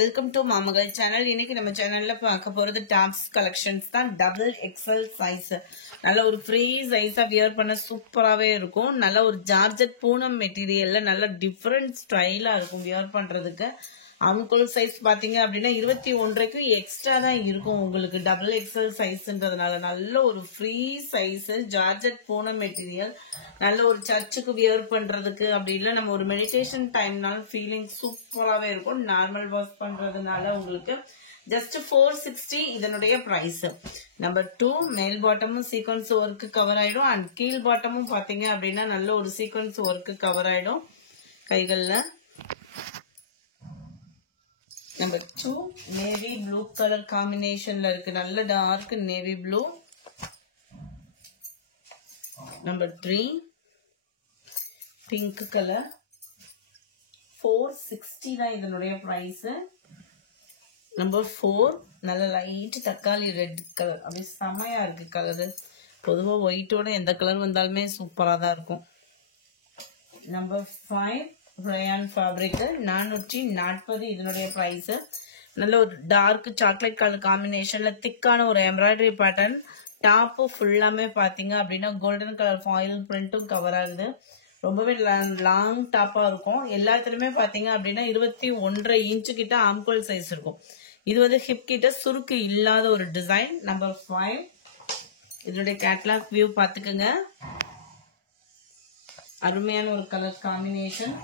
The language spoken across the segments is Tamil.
Welcome to மாமகள் channel. இன்னைக்கு நம்ம சேனல்ல பார்க்க போறது டாப்ஸ் கலெக்ஷன்ஸ் தான். டபுள் எக்ஸல் சைஸ், நல்ல ஒரு ஃப்ரீ சைஸா வியர் பண்ண சூப்பராகவே இருக்கும். நல்ல ஒரு ஜார்ஜெட் பூனம் மெட்டீரியல்ல நல்ல டிஃப்ரெண்ட் ஸ்டைலா இருக்கும் வியர் பண்றதுக்கு. அம்குள் சைஸ் பாத்தீங்க அப்படின்னா 21க்கு எக்ஸ்ட்ரா தான் இருக்கும் உங்களுக்கு. டபுள் எக்ஸல் சைஸ்ன்றதுனால நல்ல ஒரு free size, georgette Poonam material, நல்ல ஒரு சர்ச்சுக்கு வியர் பண்றதுக்கு அப்படி இல்லை நம்ம ஒரு மெடிடேஷன் டைம்னாலும் ஃபீலிங் சூப்பராகவே இருக்கும். நார்மல் வாஷ் பண்றதுனால உங்களுக்கு ஜஸ்ட் 460 இதனுடைய பிரைஸ். நம்பர் 2, மேல் பாட்டமும் சீக்வன்ஸ் ஒர்க்கு கவர் ஆயிடும். அண்ட் கீழ் பாட்டமும் பாத்தீங்க அப்படின்னா நல்ல ஒரு சீக்வன்ஸ் ஒர்க்கு கவர் ஆயிடும் கைகள்ல. நம்பர் 2, நேவி ப்ளூ கலர் காம்பினேஷன்ல இருக்கு, நல்ல dark navy blue. Number 3, pink colour, 460 தான் இதனுடைய பிரைஸ். நம்பர் 4, நல்ல லைட் தக்காளி ரெட் கலர், அப்படியே செமையா இருக்கு கலரு. பொதுவாக ஒயிட்டோட எந்த கலர் வந்தாலுமே சூப்பரா தான் இருக்கும். நம்பர் 5, ரயான் ஃபேப்ரிக், 440 இதனுடைய பிரைஸ். நல்ல ஒரு டார்க் சாக்லேட் கலர் காம்பினேஷன்ல திக்கான ஒரு எம்ப்ராய்டரி பேட்டர்ன். டாப்பு ஃபுல்லாமே பாத்தீங்க அப்படின்னா கோல்டன் கலர் ஃபாயில் பிரிண்ட்டும் கவர் ஆகுது. ரொம்பவே லாங் டாப்பா இருக்கும். எல்லாத்துலயுமே பாத்தீங்க அப்படின்னா 21.5 இன்ச்சு கிட்ட ஆம்கோல் சைஸ் இருக்கும். இது வந்து ஹிப் கிட்ட சுருக்கு இல்லாத ஒரு டிசைன். நம்பர் 5, இதனுடைய கேட்லாக் வியூ பாத்துக்கோங்க. அருமையான ஒரு கலர் காம்பினேஷன்.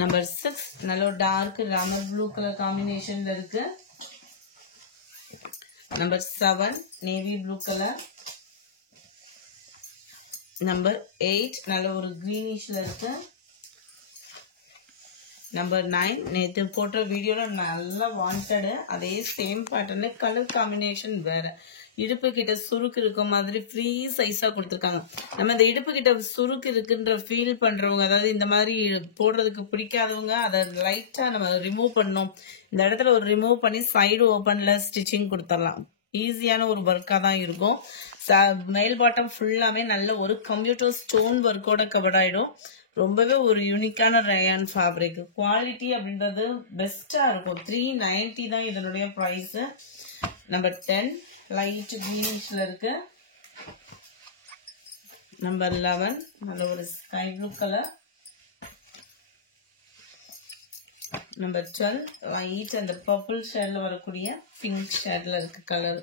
நம்பர் 6, நல்ல டார்க் ராமர் ப்ளூ கலர் காம்பினேஷன்ல இருக்கு. Number 7, navy blue colour. Number 8, நல்ல ஒரு கிரீனிஷ்ல இருக்கு. நம்பர் 9, நேற்று போட்ட வீடியோல நல்லா வாண்டட், அதே சேம் பேட்டர்ல கலர் காம்பினேஷன் வேற. இடுப்பு கிட்ட சுருக்கு இருக்க மாதிரி ஃப்ரீ சைஸா கொடுத்துருக்காங்க. நம்ம இந்த இடுப்பு கிட்ட சுருக்கு இருக்குன்ற ஃபீல் பண்றவங்க, அதாவது இந்த மாதிரி போடுறதுக்கு பிடிக்காதவங்க, அதை லைட்டா நம்ம ரிமூவ் பண்ணோம். இந்த இடத்துல ஒரு ரிமூவ் பண்ணி சைடு ஓப்பன்ல ஸ்டிச்சிங் கொடுத்துடலாம். ஈஸியான ஒரு ஒர்க்கா தான் இருக்கும். மேல் பாட்டம் ஃபுல்லாமே நல்ல ஒரு கம்ப்யூட்டர் ஸ்டோன் ஒர்க்கோட கவர் ஆயிடும். ரொம்பவே ஒரு யூனிக்கான ரயான் ஃபேப்ரிக். குவாலிட்டி அப்படின்றது பெஸ்டா இருக்கும். 390 தான் இதனுடைய பிரைஸ். நம்பர் 10, லைட் கிரீனிஷ்ல இருக்கு. நம்பர் 11, நல்ல ஒரு sky blue colour. Number 12, light அந்த பர்பிள் ஷேட்ல வரக்கூடிய பிங்க் ஷேட்ல இருக்கு கலர்.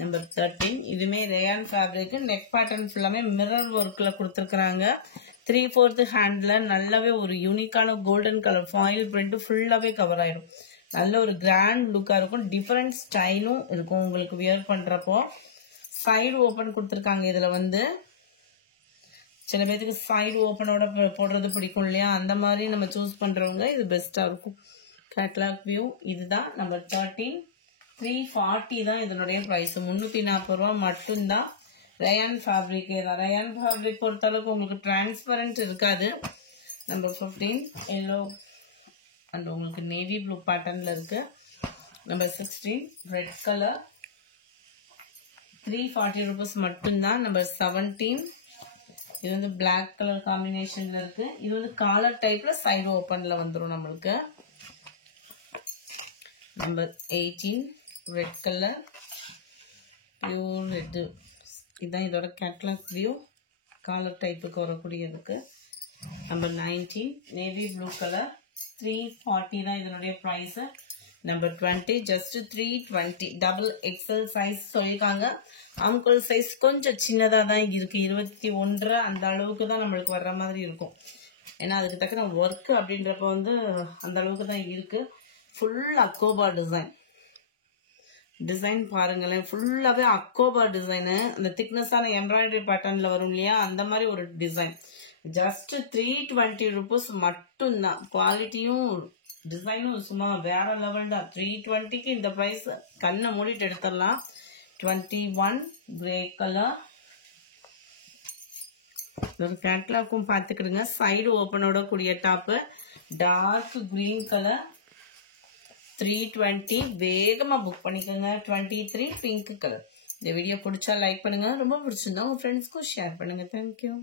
நம்பர் 13, இதுமே ரயான் ஃபேப்ரிக். நெக் பேட்டர்ன் ஃபுல்லாமே மிரர் ஒர்க்ல கொடுத்துருக்காங்க. 3/4 ஹேண்ட்ல நல்லாவே ஒரு யூனிக்கான கோல்டன் கலர் ஃபாயில் பிரிண்ட் ஃபுல்லாவே கவர் ஆயிடும். நல்ல ஒரு கிராண்ட் லுக்கா இருக்கும். டிஃபரெண்ட் ஸ்டைலும் இருக்கும் உங்களுக்கு வியர் பண்றப்போ. சைடு ஓப்பன் கொடுத்துருக்காங்க. இதுல வந்து சில பேருக்கு சைடு ஓப்பனோட போடுறது பிடிக்கும் இல்லையா, அந்த மாதிரி நம்ம சூஸ் பண்றவங்க இது பெஸ்டா இருக்கும். கேட்லாக் வியூ இதுதான். நம்பர் 13, 340 தான் இதனுடைய பிரைஸ். 340 ரூபா மட்டும்தான். ரயான் ஃபேப்ரிக் தான். ரயான் ஃபேப்ரிக் பொறுத்த அளவுக்கு உங்களுக்கு டிரான்ஸ்பரண்ட் இருக்காது. நம்பர் 15, எல்லோ அண்ட் உங்களுக்கு நேவி ப்ளூ பேட்டர்ன்ல இருக்கு. நம்பர் 16, ரெட் கலர், 340 ரூபீஸ் மட்டும்தான். நம்பர் 17, இது வந்து பிளாக் கலர் காம்பினேஷன்ல இருக்கு. இது வந்து காலர் டைப்ல சைடு ஓப்பன்ல வந்துடும் நம்மளுக்கு. Number 18, red colour, pure red. இதுதான் இதோட கேட்லாக் வியூ, காலர் டைப்புக்கு வரக்கூடியதுக்கு. நம்பர் 19, நேவி ப்ளூ கலர், 340 தான் இதனுடைய price. Number 20, just 320. Double XL size சொல்லியிருக்காங்க. ஆம்கோல் சைஸ் கொஞ்சம் சின்னதா தான் இருக்கு. 21 அந்த அளவுக்கு தான் நம்மளுக்கு வர்ற மாதிரி இருக்கும். ஏன்னா அதுக்கு தக்கன ஒர்க் அப்படின்றப்ப வந்து அந்த அளவுக்கு தான் இருக்கு. ஃபுல் அக்கோபா டிசைன் பாருங்களேன். ஃபுல்லாவே அக்கோபா டிசைனு. அந்த திக்னஸான எம்ப்ராய்டரி பேட்டர்ன்ல வரும் இல்லையா, அந்த மாதிரி ஒரு டிசைன். ஜஸ்ட் 320 ரூபீஸ் மட்டும்தான். குவாலிட்டியும் டிசைனும் சும்மா வேற லெவல் தான். 320க்கு இந்த பிரைஸ் கண்ணை மூடிட்டு எடுத்துடலாம். 21, கிரே கலர். ஒரு கேட்லாக்கும் பார்த்துக்கிடுங்க. சைடு ஓப்பனோட கூடிய டாப்பு, டார்க் கிரீன் கலர், 320. வேகமா புக் பண்ணிக்கோங்க. 23, பிங்க் கலர். இந்த வீடியோ பிடிச்சா லைக் பண்ணுங்க. ரொம்ப பிடிச்சிருந்தா உங்க ஃப்ரெண்ட்ஸ்க்கும் ஷேர் பண்ணுங்க. தேங்க்யூ.